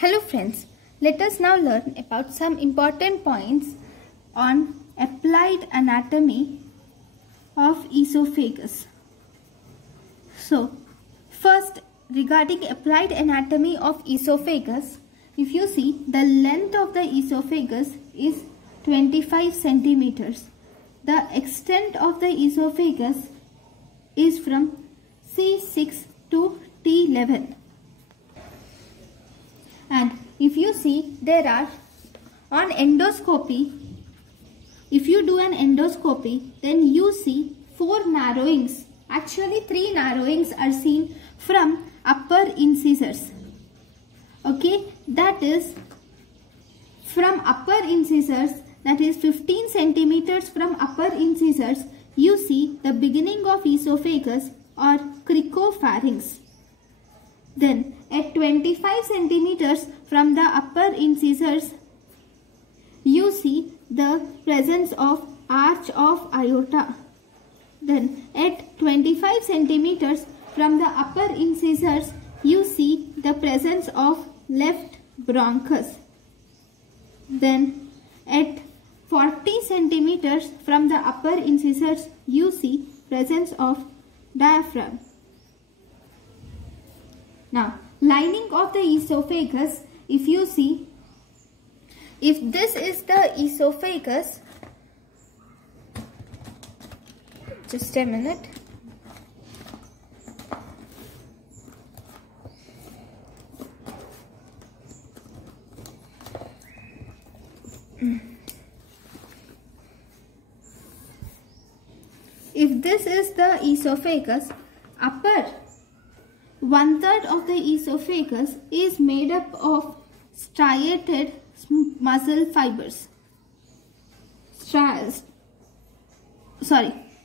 Hello friends, let us now learn about some important points on applied anatomy of esophagus. So, first regarding applied anatomy of esophagus, if you see the length of the esophagus is 25 centimeters. The extent of the esophagus is from C6 to T11. And if you see, there are on endoscopy, if you do an endoscopy, then you see 4 narrowings. Actually 3 narrowings are seen from upper incisors. Okay, that is from upper incisors, that is 15 centimeters from upper incisors, you see the beginning of esophagus or cricopharynx. Then at 25 centimeters from the upper incisors, you see the presence of arch of aorta. Then at 25 centimeters from the upper incisors, you see the presence of left bronchus. Then at 40 centimeters from the upper incisors, you see presence of diaphragm. Now, lining of the esophagus, if you see, if this is the esophagus, just a minute. If this is the esophagus, upper 1/3 of the esophagus is made up of striated muscle fibers.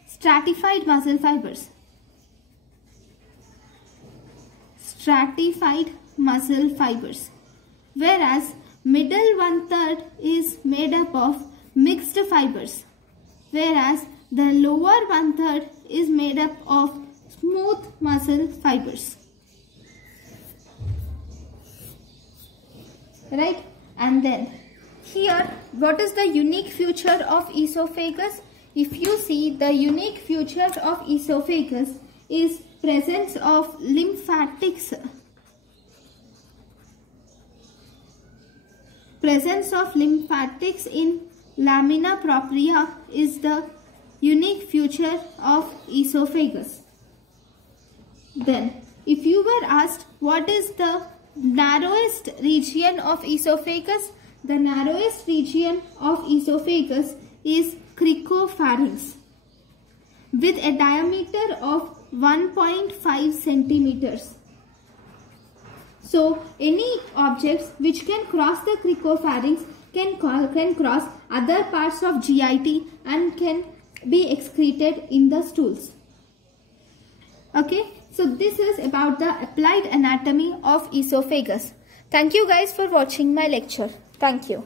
Stratified muscle fibers. Stratified muscle fibers. Whereas middle 1/3 is made up of mixed fibers. Whereas the lower 1/3 is made up of smooth muscle fibers. Right? And then here, what is the unique feature of esophagus? If you see, the unique feature of esophagus is presence of lymphatics. Presence of lymphatics in lamina propria is the unique feature of esophagus. Then, if you were asked what is the narrowest region of esophagus, the narrowest region of esophagus is cricopharynx with a diameter of 1.5 centimeters. So, any objects which can cross the cricopharynx can cross other parts of GIT and can be excreted in the stools. Okay, so this is about the applied anatomy of esophagus. Thank you guys for watching my lecture. Thank you.